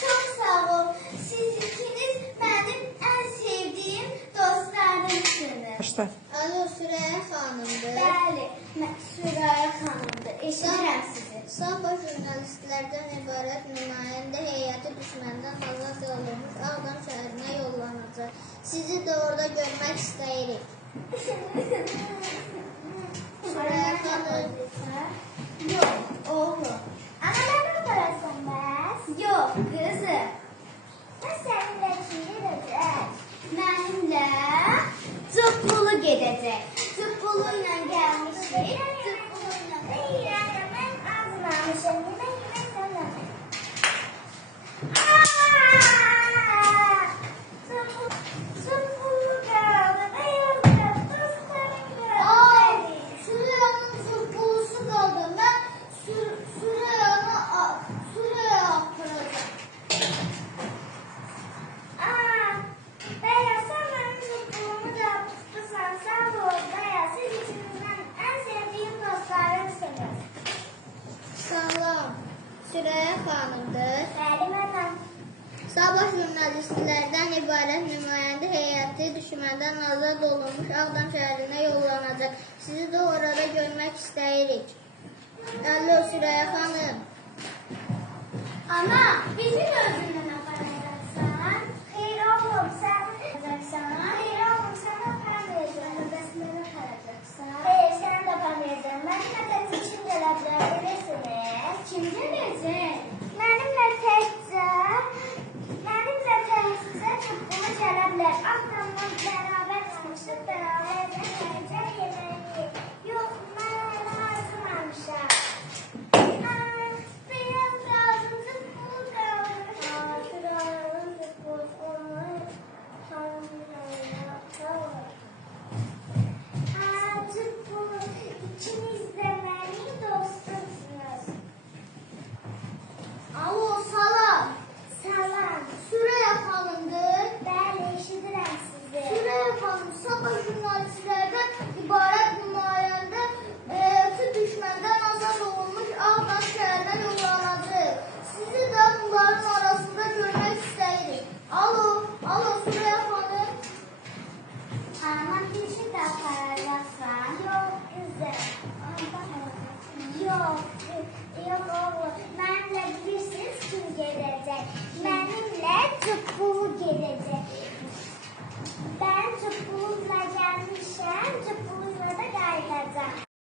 Çok sağ ol. Siz ikiniz benim en sevdiğim dostlarımsınız. Başla. Alo, Süreyya xanımdır. Bəli, Süreyya xanımdır. Eşidirəm sizi. Sabah jurnalistlərdən ibarət nümayəndə heyəti düşməndən azad olunmuş Ağdam şəhərinə yollanacaq. Sizi də orada görmək istəyirik. Süreyya xanım. Yox, oğlum. Ana mənə apararsan bəs? Yox, qızım. Mən səninlə kim gedəcək? Mənimlə Cıbbulu gedəcək. Cıbbulu ilə gəlmişik. Cıbbulu ilə. Mən azmamışım. Yemək sənəm. Cıbbulu qaldı. Dostlarım qaldı. Ay, Süreyyanın cıbbulusu qaldı. Mən Süreyyanı aparacağım. Bəyaz, sən mənim cıbbulumu da tutsan, sağ ol, Bəyaz. Siz içinizdən ən sevdiyim dostlarımsınız. Salam. Süreyya xanımdır. Bəli, mənəm. Sabah jurnalistlərdən ibarət nümayəndə heyəti düşməndən azad olunmuş Ağdam şəhərinə yollanacaq. Sizi də orada görmək istəyirik. Alo, Süreyya xanım. Ana, bizi də özündən aparacaqsan. Xeyr oğlum, sən aparacaqsan. Xeyr oğlum, sən aparmayacaqsan. Bəs mənə aparacaqsan. Xeyr, sən də aparmayacaqsan. Mənimlə təkcə kim gələ bilər, bilirsiniz? Kim gələcək? Mənimlə təkcə Cıbbulu gələ bilər. Axşamdan bərabər çıxmışıq, bərabər yeməyəcək, yeməyi. Yox, mən hazırlamışam. Beyaz qalsın, Cıbbulu qalsın. Şurayalım, Cıbbulu olmayı. Cıbbulu, ikiniz də mənim dostumsunuz. Alo, salam. Salam. Süreyya xanımdır. Bəli, eşidirəm sizi. Süreyya xanım, sabah jurnalistlərdən ibarət nümayəndə heyəti düşməndən azad olunmuş Ağdam şəhərinə yollanacaq. Sizi də bunların arasında görmək istəyirik. Alo, Süreyya xanım. Aman, bizi də aparacaqsan. Yox, qızım. Yox, oğlum. Mənimlə bilirsiniz kim gedəcək? Mənimlə Cıbbulu gedəcək.